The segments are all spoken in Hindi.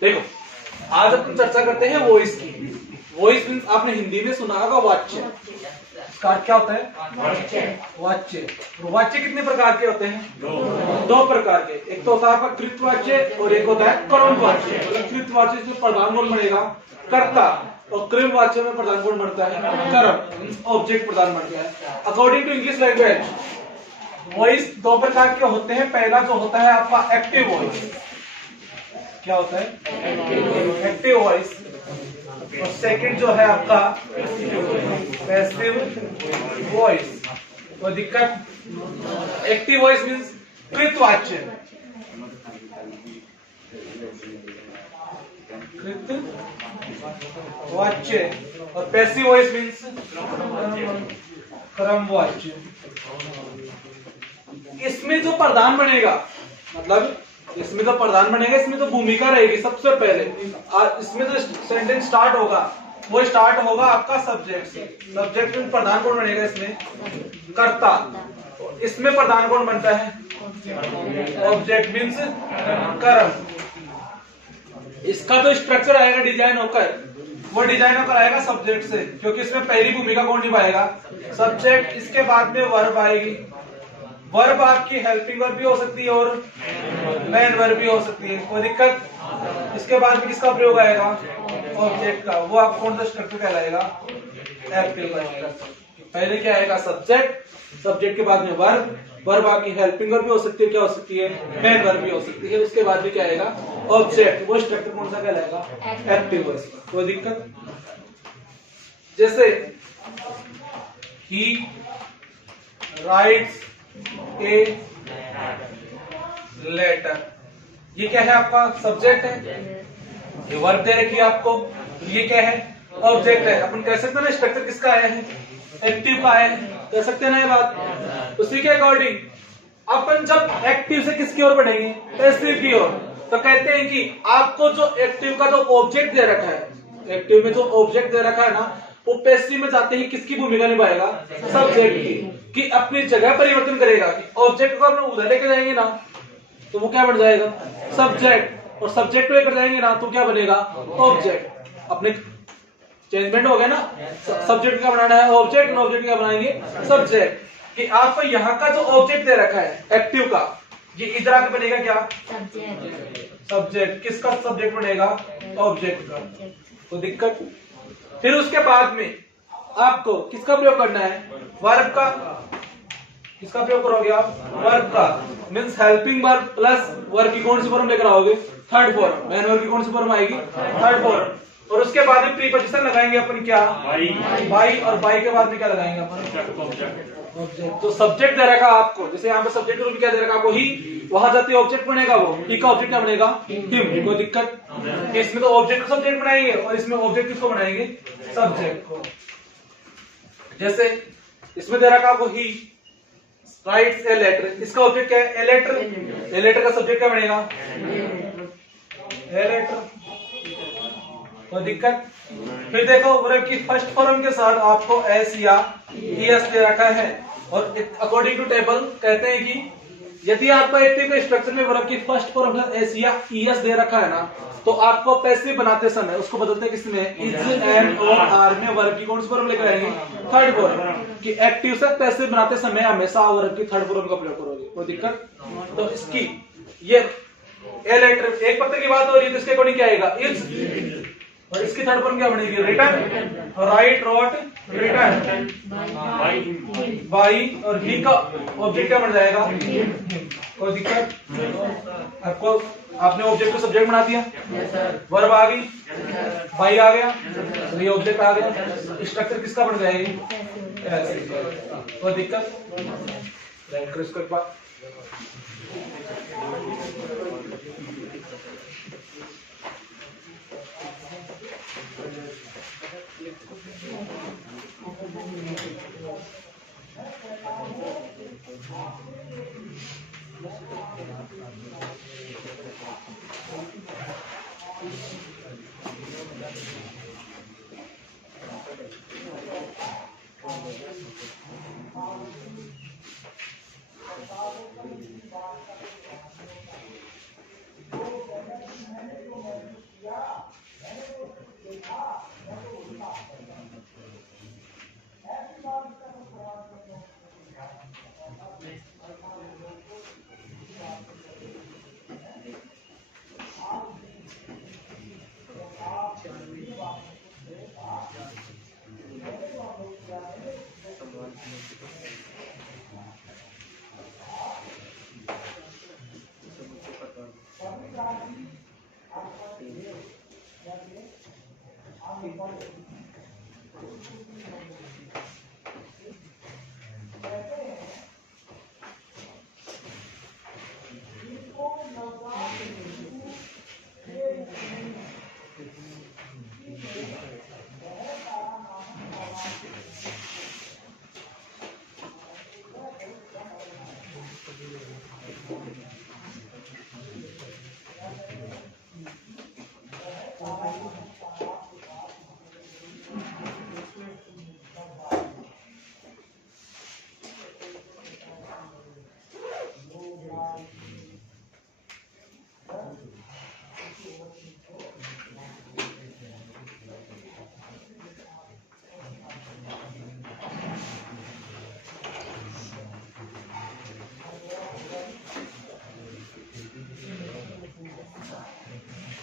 देखो आज अपन चर्चा करते हैं वॉइस की। वॉइस मीन्स आपने हिंदी में सुना होगा वाच्य। इसका क्या होता है? वाच्य। वाच्य कितने प्रकार के होते हैं? दो प्रकार के। एक तो होता है आपका कृतवाच्य और एक होता है कर्मवाच्य। मतलब कृतवाच्य में प्रधान गुण बनेगा कर्ता और कर्मवाच्य में प्रधान गुण बनता है कर्म, ऑब्जेक्ट प्रधान बनता है। According to English language voice दो प्रकार के होते हैं। पहला जो होता है आपका एक्टिव वॉइस। क्या होता है? Active voice. और सेकंड जो है आपका पैसिव वॉइस। वो दिक्कत एक्टिव वॉइस मीन्स कृतवाच्य, कृतवाच्य और पैसिव वॉइस मीन्स कर्मवाच्य। इसमें जो प्रधान बनेगा, मतलब इसमें तो प्रधान बनेगा, इसमें तो भूमिका रहेगी सबसे पहले। इसमें जो सेंटेंस स्टार्ट होगा वो स्टार्ट होगा आपका सब्जेक्ट से। सब्जेक्ट में प्रधान कौन बनेगा? इसमें कर्ता। इसमें प्रधान कौन बनता है? ऑब्जेक्ट मीन्स कर्म। इसका तो स्ट्रक्चर आएगा डिजाइन होकर, वो डिजाइन होकर आएगा सब्जेक्ट से, क्योंकि इसमें पहली भूमिका कौन निभाएगा? सब्जेक्ट। इसके बाद में वर्ब आएगी। वर्ब आपकी हेल्पिंग वर्ब भी हो सकती है और मेन वर्ब भी हो सकती है, कोई दिक्कत। इसके बाद में किसका प्रयोग आएगा? ऑब्जेक्ट का। वो आप कौन सा स्ट्रक्चर कहलाएगा? एक्टिव का स्ट्रक्चर। पहले क्या आएगा? सब्जेक्ट। सब्जेक्ट के बाद में वर्ब। वर्ब आपकी हेल्पिंग वर्ब भी हो सकती है, क्या हो सकती है? मेन वर्ब भी हो सकती है। उसके बाद में क्या आएगा? ऑब्जेक्ट। वो स्ट्रक्चर कौन सा कहलाएगा? Active voice. कोई दिक्कत। जैसे ही राइट्स ए लेटर, ये क्या है? आपका सब्जेक्ट है। ये वर्ब दे रखी है आपको, ये क्या है? ऑब्जेक्ट है। अपन कह सकते हैं ना स्ट्रक्चर किसका आया है? एक्टिव का आया है। कह सकते हैं ना ये बात। उसी के अकॉर्डिंग अपन जब एक्टिव से किसकी ओर बढ़ेंगे? पैसिव की ओर। तो कहते हैं कि आपको जो एक्टिव का जो ऑब्जेक्ट दे रखा है, एक्टिव में जो ऑब्जेक्ट दे रखा है ना, वो पैसिव में जाते ही किसकी भूमिका निभाएगा? सब्जेक्ट की। कि अपनी जगह परिवर्तन करेगा। कि ऑब्जेक्ट को हम उधर लेकर जाएंगे ना तो वो क्या बन जाएगा? सब्जेक्ट। और सब्जेक्ट को लेकर जाएंगे ना तो क्या बनेगा? ऑब्जेक्ट। अपने चेंजमेंट हो गया ना। सब्जेक्ट का बनाना है ऑब्जेक्ट, ऑब्जेक्ट का बनाएंगे सब्जेक्ट। कि आपको यहाँ का जो ऑब्जेक्ट दे रखा है एक्टिव का, ये इधर आके बनेगा क्या? सब्जेक्ट। किसका सब्जेक्ट बनेगा? ऑब्जेक्ट का। तो दिक्कत। फिर उसके बाद में आपको किसका प्रयोग करना है? वर्ब का। किसका प्रयोग करोगे आप? वर्ब का। Means helping verb plus verb की कौन सी फॉर्म लेकर आओगे? Third form. मेन वर्ब की कौन सी फॉर्म आएगी? Third form. और उसके बाद में प्रीपोजिशन लगाएंगे अपन क्या? बाई। और बाई के बाद में क्या लगाएंगे अपन? ऑब्जेक्ट। तो सब्जेक्ट दे रखा आपको, जैसे यहाँ पे सब्जेक्ट रूप क्या दे रखा आपको? ही। वहां जाते ऑब्जेक्ट बनेगा वो। ही का ऑब्जेक्ट क्या बनेगा? हिम। कोई दिक्कत। इसमें तो ऑब्जेक्ट को सब्जेक्ट बनाएंगे और इसमें ऑब्जेक्ट किसको बनाएंगे? सब्जेक्ट को। जैसे इसमें दे रखा आपको ही राइट्स ए लेटर, इसका ऑब्जेक्ट क्या है? A letter. ए लेटर का सब्जेक्ट क्या बनेगा? A letter. कोई दिक्कत। फिर देखो वर्ब की फर्स्ट फॉर्म के साथ आपको एस या ईएस दे रखा है। और अकॉर्डिंग टू टेबल कहते हैं कि यदि आपको एक्टिव के स्ट्रक्चर में वर्ब की फर्स्ट फॉर्म एस या ईएस दे रखा है ना, तो आपको पैसिव बनाते समय उसको बदलते हैं किसमें? इज, एम और आर में वर्ब की कौन सी फॉर्म लेकर आएंगे? Third form. कि एक्टिव से पैसिव बनाते समय हमेशा वर्ब की थर्ड फॉर्म का प्रयोग करोगे। कोई दिक्कत। तो इसकी ये ए लेटर एक पत्ते की बात हो रही है तो इसके अकॉर्डिंग क्या आएगा? इज। और इसकी थर्ड फॉर्म क्या बनेगी? Written. Write, wrote, written. By. और ही का ऑब्जेक्ट क्या बन जाएगा? कोई दिक्कत। आपको आपने ऑब्जेक्ट को सब्जेक्ट बना दिया। वर्ब आ गई, बाई आ गया, ये ऑब्जेक्ट आ गया। स्ट्रक्चर किसका बन जाएगी? कोई दिक्कत। इसको एक बार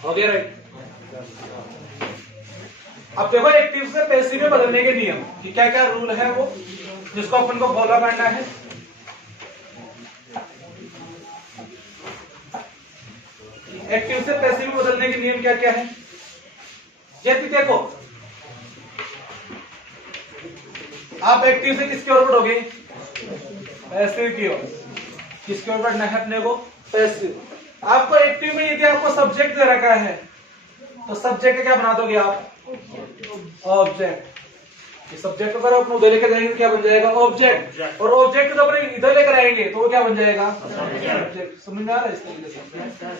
हो गया राइट। अब देखो एक्टिव से पैसिव में बदलने के नियम कि क्या क्या रूल है वो जिसको अपन को फॉलो करना है। एक्टिव से पैसिव में बदलने के नियम क्या क्या है। यदि देखो आप एक्टिव से किसकी ओर बढ़ोगे, पैसिव की ओर। किसकी ओर बढ़ना है अपने को, पैसिव। आपको एक्टिव में यदि आपको सब्जेक्ट दे रखा है तो सब्जेक्ट क्या बना दोगे आप, ऑब्जेक्ट। ये सब्जेक्ट को अगर आप उधर लेकर जाएंगे तो क्या बन जाएगा, ऑब्जेक्ट। और ऑब्जेक्ट को अपने इधर लेकर आएंगे तो वो क्या बन जाएगा, सब्जेक्ट। समझ में आ रहा है इस तरीके से।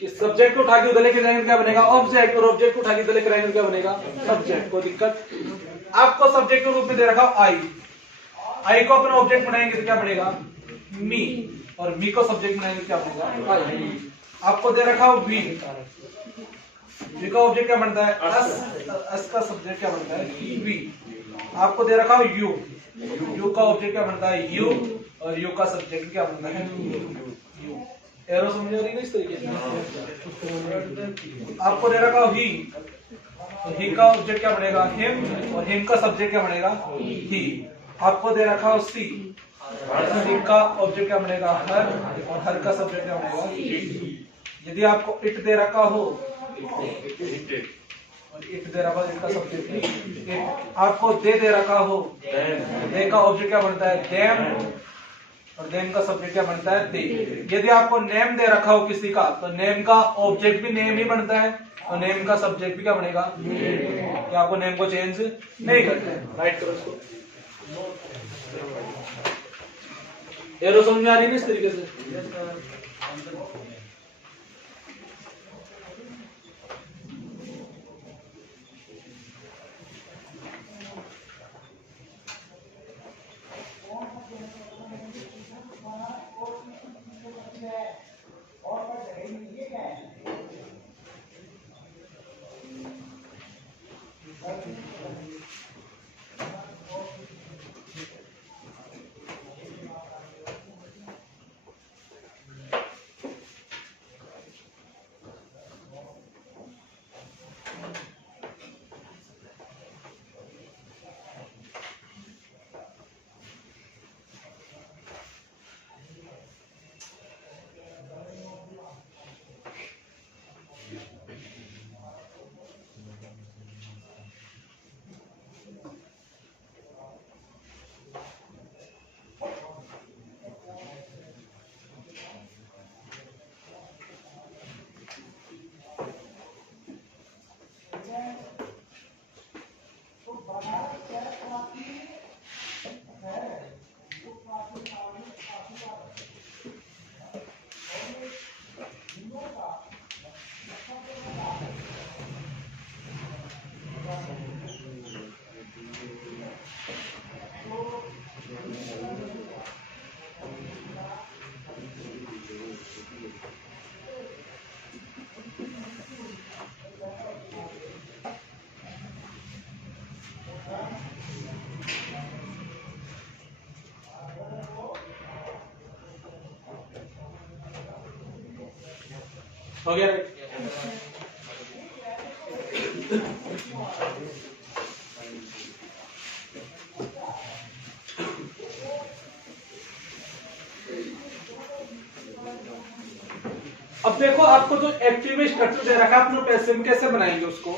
इस सब्जेक्ट को उठा के उधर लेके जाएंगे तो क्या बनेगा, ऑब्जेक्ट। और ऑब्जेक्ट को उठा के इधर लेकर आएंगे तो क्या बनेगा, सब्जेक्ट। कोई दिक्कत। आपको सब्जेक्ट के रूप में दे रखा आई, आई को अपना ऑब्जेक्ट बनाएंगे तो क्या बनेगा, मी। और मी को सब्जेक्ट बनाएंगे तो क्या बनेगा, आई। आपको दे रखा हो वी, वी का ऑब्जेक्ट क्या बनता है, एस। एस का सब्जेक्ट क्या बनता है, वी। आपको दे रखा हो यू, यू का ऑब्जेक्ट क्या बनता है, यू। और यू का सब्जेक्ट क्या बनता है, यू। एरो समझ रही है ना इस तरीके से। आपको दे रखा हो ही, तो ही का ऑब्जेक्ट क्या बनेगा, हिम। और हिम का सब्जेक्ट क्या बनेगा, ही। आपको दे रखा हो सी, सी का ऑब्जेक्ट क्या बनेगा, हर। और हर का सब्जेक्ट क्या बनेगा। यदि आपको इट दे रखा हो, और इट दे रखा हो, इट का सब्जेक्ट इट। आपको दे रखा हो, दे का ऑब्जेक्ट क्या बनता है, देम। और देम का सब्जेक्ट क्या बनता है, दे। यदि आपको नेम दे रखा हो किसी का तो नेम का ऑब्जेक्ट भी नेम ही बनता है और नेम का सब्जेक्ट भी क्या बनेगा, कि आपको नेम को चेंज नहीं करना है। राइट करो इसको। एरो समझ में आ रही है इस तरीके से। हो गया। अब देखो आपको जो एक्टिव स्ट्रक्चर दे रखा है अपने पैसिव कैसे बनाएंगे उसको,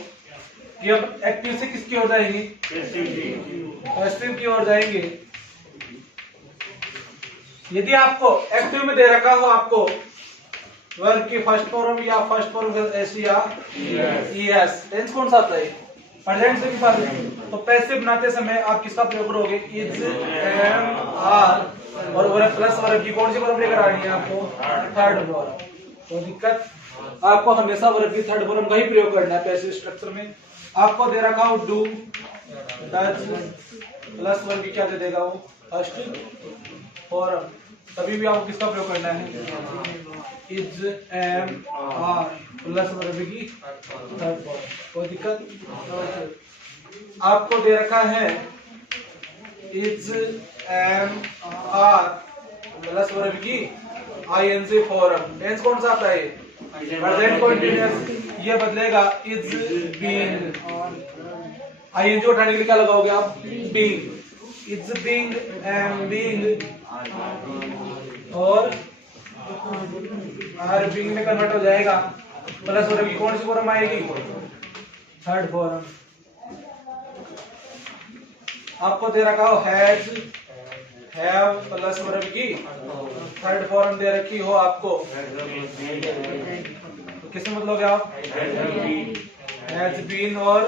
कि अब एक्टिव से किसकी ओर जाएंगे, पैसिव की ओर जाएंगे। यदि आपको एक्टिव में दे रखा हो आपको वर्ब की फर्स्ट फॉर्म या फर्स्ट फॉर्म एस या ईएस, टेंस कौन सा आता है, प्रेजेंट से। तो पैसिव बनाते समय आप किसका प्रयोग करोगे, इज, एम, आर और वर्ब प्लस वर्ब की कौन सी फॉर्म लेकर आनी है आपको? Third form. तो दिक्कत आपको हमेशा वर्ब की थर्ड फॉर्म का ही प्रयोग करना है पैसिव स्ट्रक्चर में। आपको दे रखा हो डू डज प्लस वर्ब की क्या दे देगा वो? First form. तभी भी आपको किसका प्रयोग करना है? Is am are plus verb की थर्ड फॉर्म। कोई दिक्कत? आपको दे रखा है is am are plus verb की आईएनजी फॉर्म। टेंस कौन सा आता है? Present continuous. ये बदलेगा इज बीइंग। आईएनजी उठाने के लिए क्या लगाओगे आप? Being. Is being am being और आर बीइंग में कन्वर्ट हो जाएगा। प्लस वर्ब की कौन सी फॉर्म आएगी? Third form. आपको दे रखा हो हैज हैव प्लस वर्ब की थर्ड फॉर्म दे रखी हो आपको, तो किसमें बदलोगे आप? हैज बीन और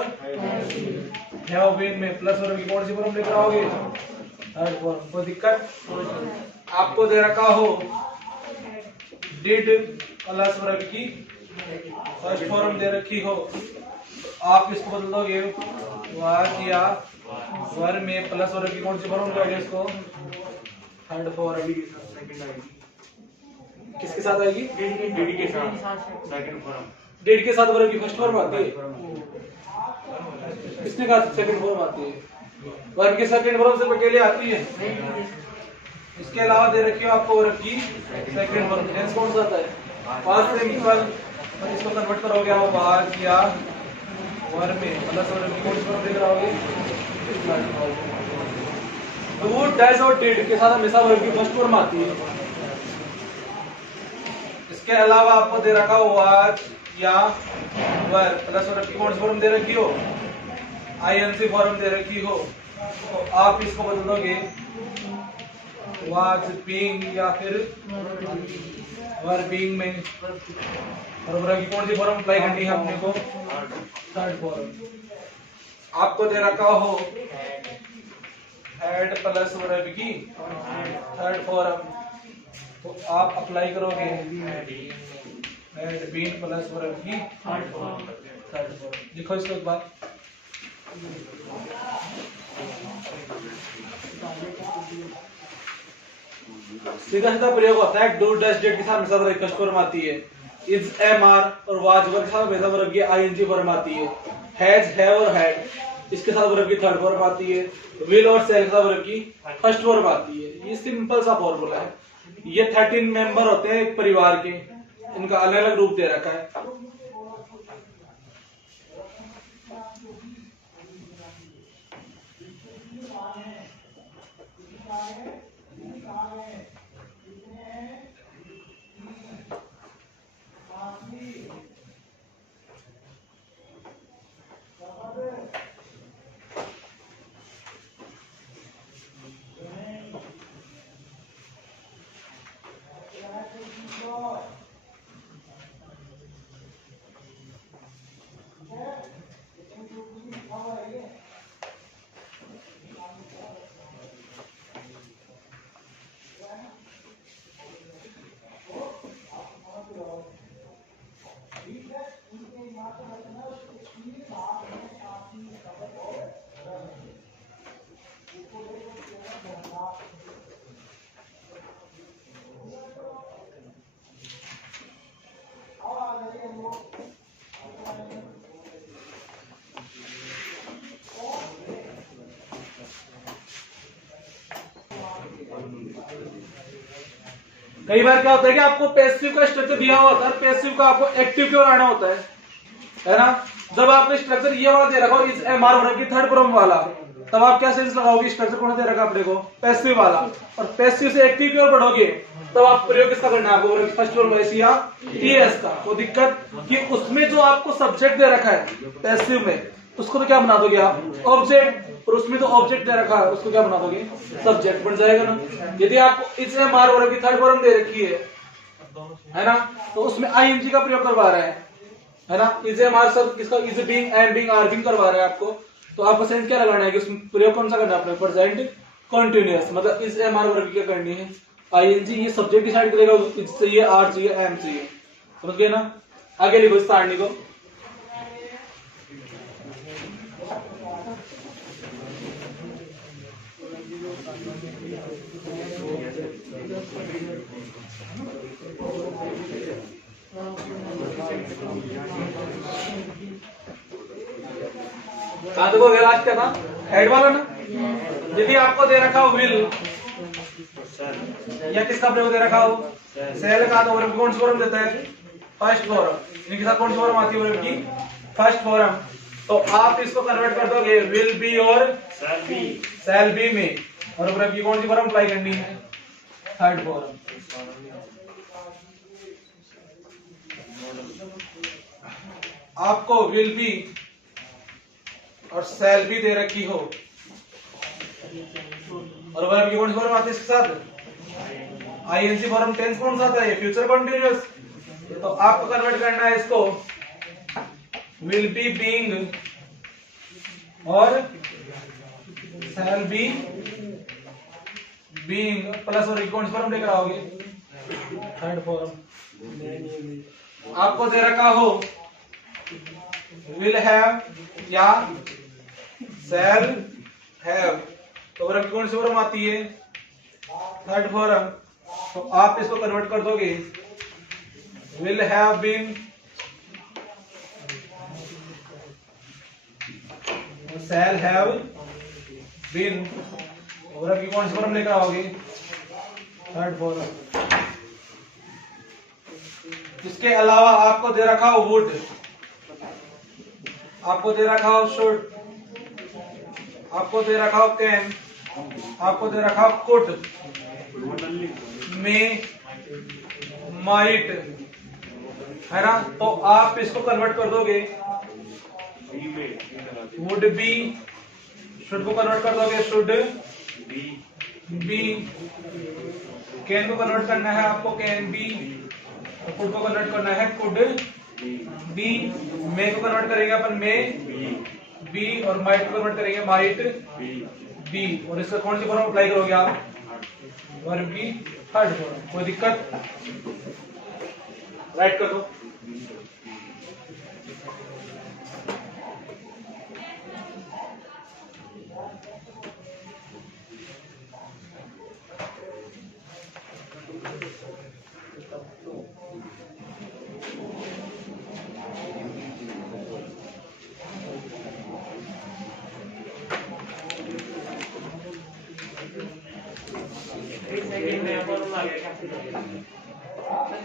हैव बीन में प्लस वर्ब की कौन सी फॉर्म लेकर आओगे? Third form. कोई दिक्कत? आपको दे रखा हो डिड प्लस वर्ब की फर्स्ट फॉर्म दे रखी हो, तो आप इसको बदल दोगे वाज या वर में प्लस वर्ब की कौन सी फॉर्म दोगे इसको? Third form. किसके साथ आएगी? डिड के साथ सेकंड फॉर्म। डिड के साथ वर्ब की फर्स्ट फॉर्म आती है। किसने कहा सेकंड फॉर्म आती है? वर्ब के सेकंड फॉर्म से अकेले आती है। इसके अलावा दे रखी हो आपको वर्ब की सेकंड फॉर्म। टेंस कौन सा आता है? Past simple. तो इसको कन्वर्ट करोगे आप वाज या वर में प्लस वर्ब की कौन सी फॉर्म लेकर आओगे? डू डज और डिड के साथ हमेशा वर्ब की फर्स्ट फॉर्म आती है। इसके अलावा आपको दे रखा हो वाज या वर प्लस वर्ब की कौन सी फॉर्म दे रखी हो? आईएनसी फॉर्म दे रखी हो, तो आप इसको बदल दोगे वाज बीइंग या फिर वर बीइंग में। और वर्ब की कौन सी फॉर्म अप्लाई करनी है अपने को? Third form. आपको दे रखा हो हैड प्लस वर्ब की थर्ड फॉर्म, तो आप अप्लाई करोगे हैड बीन प्लस वर्ब की थर्ड फॉर्म। लिखो इसको एक बार। सीधा सीधा प्रयोग होता है। डू डज डिड के साथ हमेशा वर्ब की फर्स्ट फॉर्म आती है। इज एम आर और वाज वर्ब के साथ हमेशा वर्ब की आईएनजी फॉर्म आती है। हैज हैव और हैड इसके साथ वर्ब की थर्ड फॉर्म आती है। विल और सेल के साथ वर्ब की फर्स्ट फॉर्म आती है। ये सिंपल सा फॉर्मूला है। ये 13 मेंबर होते हैं एक परिवार के, इनका अलग अलग रूप दे रखा है। कई बार क्या होता है कि आपको पैसिव का स्ट्रक्चर दिया हुआ होता है, पैसिव का आपको एक्टिव की ओर आना होता है ना। जब आपने स्ट्रक्चर ये वाला दे रखा हो इस एम आर वर्ब की थर्ड फॉर्म वाला, तब आप क्या सेंस लगाओगे? स्ट्रक्चर कौन दे रखा अपने को? पैसिव वाला। और पैसिव से एक्टिव की ओर बढ़ोगे तब आप प्रयोग किसका करना है आपको? फर्स्ट फॉर्म या टीएस का। तो दिक्कत कि उसमें जो आपको सब्जेक्ट दे रखा है पैसिव में, उसको तो क्या बना दोगे आप? ऑब्जेक्ट। और उसमें तो ऑब्जेक्ट दे रखा है, उसको क्या बना दोगे? सब्जेक्ट बन जाएगा ना। यदि आपको इस एम आर वर्ब की थर्ड फॉर्म दे रखी है ना, तो उसमें आईएनजी का प्रयोग करवा रहा है ना। इज एम आर सब किसका? Is being, am being, are being करवा रहा है आपको। तो आपको सेंस क्या लगाना है कि उसमें प्रयोग कौन सा करना है? अपने प्रेजेंट कंटिन्यूअस, मतलब इस एम आर वर्ग की क्या करनी है, आईएनजी ये सब्जेक्ट डिसाइड करेगा, इससे ये आर चाहिए एम चाहिए, समझ गए ना। आगे लिखो इस सारणी को। कहां तक हो गया, लास्ट क्या था, हेड वाला ना। यदि आपको दे रखा हो विल या किसका प्रयोग दे रखा हो, सेल का, तो वर्ब कौन सी फॉर्म देता है, फर्स्ट फॉर्म, इनके साथ कौन सी फॉर्म आती है वर्ब की, फर्स्ट फॉर्म। तो आप इसको कन्वर्ट कर दोगे विल बी और शैल बी में, और वर्ब की कौन सी फॉर्म अप्लाई करनी है, थर्ड फॉर्म। आपको विल बी और शैल बी दे रखी हो, और वर्ब की कौन सी फॉर्म आती है इसके साथ, आईएनसी फॉर्म, टेंस कौन सा आता है, फ्यूचर कंटीन्यूअस। तो आपको कन्वर्ट करना है इसको विल बी बीइंग और शैल बी बीइंग प्लस और कौन सी फॉर्म लेकर आओगे, थर्ड फॉर्म। आपको दे रखा हो विल हैव या शैल हैव, तो वर्ब की कौन सी फॉर्म आती है, थर्ड फॉर्म। तो आप इसको कन्वर्ट कर दोगे will have been shall have been, verb की कौन सी फॉर्म लेकर आओगे, थर्ड फॉर्म। इसके अलावा आपको दे रखा हो वुड, आपको दे रखा हो शुड, आपको दे रखा हो कैन, आपको दे रखा हो कुड, मे, माइट, है ना। तो आप इसको कन्वर्ट कर दोगे वुड बी, शुड को कन्वर्ट कर दोगे शुड बी, कैन को कन्वर्ट करना है आपको कैन बी, कुड को कन्वर्ट करना है कुड बी, मे को कन्वर्ट करेंगे अपन मे बी, और माइट को कन्वर्ट करेंगे माइट बी, और इसका कौन सी फॉर्म अप्लाई करोगे आप, वर्ब की थर्ड फॉर्म। कोई दिक्कत, राइट कर दो।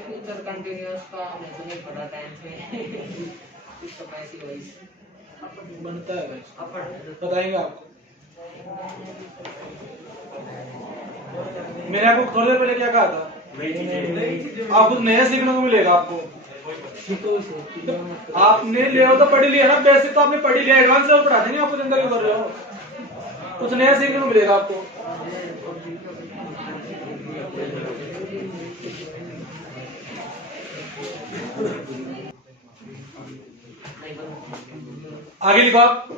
फ्यूचर कंटीन्यूअस का मुझे नहीं पता टाइम से कुछ तो पैसी वाइज बनता है भाई, बताएंगे आपको। मैंने आपको थोड़ी देर पहले क्या कहा था, आपको नया सीखने को मिलेगा आपको। आपने ले तो पढ़ लिया ना, बेसिक तो आपने पढ़ लिया, एडवांस लेवल पढ़ा देंगे आपको, चिंता क्यों कर रहे हो, कुछ नया सीखने को मिलेगा आपको। आगे लिखो आप,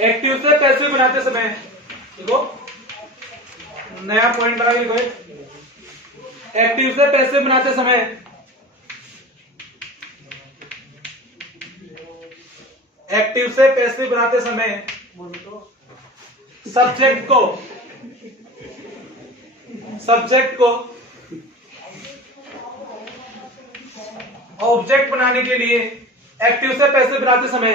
एक्टिव से पैसिव बनाते समय, देखो नया पॉइंट बना लिखो, एक्टिव से पैसिव बनाते समय एक्टिव से पैसिव बनाते समय सब्जेक्ट को ऑब्जेक्ट बनाने के लिए, एक्टिव से पैसिव बनाते समय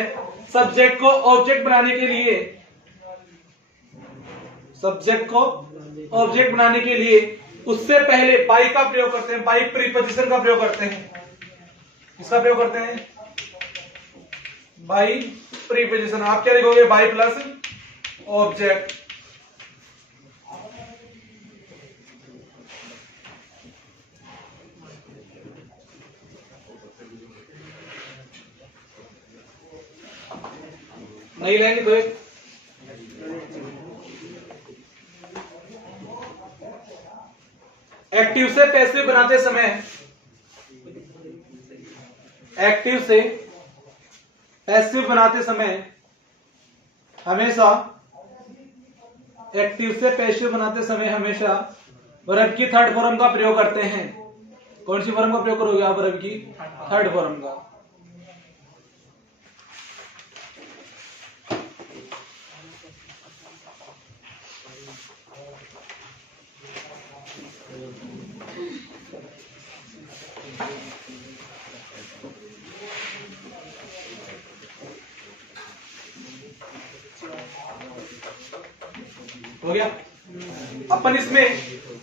सब्जेक्ट को ऑब्जेक्ट बनाने के लिए, सब्जेक्ट को ऑब्जेक्ट बनाने के लिए उससे पहले बाई का प्रयोग करते हैं, बाई प्रीपोजिशन का प्रयोग करते हैं। इसका प्रयोग करते हैं बाई प्रीपोजिशन। आप क्या लिखोगे, बाई प्लस ऑब्जेक्ट। नई लाइन लिखो, एक्टिव से पैसिव बनाते समय, एक्टिव से पैसिव बनाते समय हमेशा एक्टिव से पैसिव बनाते समय हमेशा वर्ब की थर्ड फॉर्म का प्रयोग करते हैं। कौन सी फॉर्म का प्रयोग करोगे आप वर्ब की? थर्ड फॉर्म का। हो गया। अपन इसमें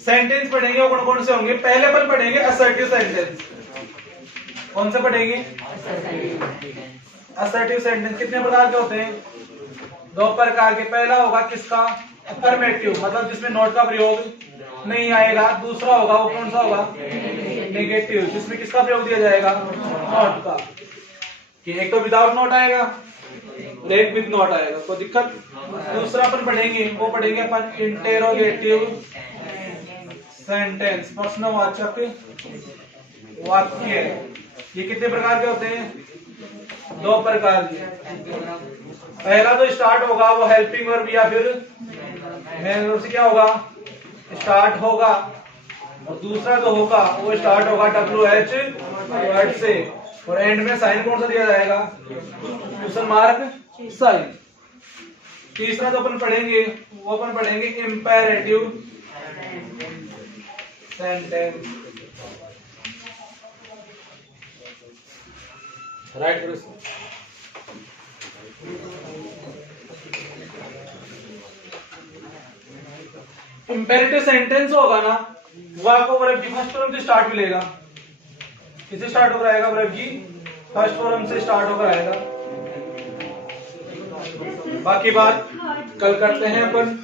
सेंटेंस पढ़ेंगे, वो कौन कौन से होंगे? पहले अपन पढ़ेंगे असर्टिव सेंटेंस। कौन से पढ़ेंगे? असर्टिव सेंटेंस कितने प्रकार के होते हैं? 2 प्रकार के। पहला होगा किसका? अफर्मेटिव, मतलब जिसमें नॉट का प्रयोग नहीं आएगा। दूसरा होगा वो कौन सा होगा? नेगेटिव, जिसमें किसका प्रयोग दिया जाएगा? नॉट का। कि एक तो विदाउट नॉट आएगा और एक विद नॉट आएगा, कोई दिक्कत? दूसरा अपन पढ़ेंगे, वो पढ़ेंगे अपन इंटेरोगेटिव सेंटेंस, प्रश्नवाचक वाक्य। ये कितने प्रकार के होते हैं? 2 प्रकार के। पहला तो स्टार्ट होगा वो हेल्पिंग वर्ब या फिर मेन वर्ब से क्या होगा? स्टार्ट होगा। और दूसरा जो होगा वो स्टार्ट होगा WH वर्ड से, और एंड में साइन कौन सा दिया जाएगा? Question mark sign. तीसरा जो अपन पढ़ेंगे वो अपन पढ़ेंगे इंपेरेटिव सेंटेंस। राइट करो इसको। इंपेरेटिव सेंटेंस होगा ना, वो आपको वर्ब की फर्स्ट फॉर्म से स्टार्ट मिलेगा। किससे स्टार्ट होकर आएगा? वर्ब की फर्स्ट फॉर्म से स्टार्ट होकर आएगा। बाकी बात कल करते हैं अपन।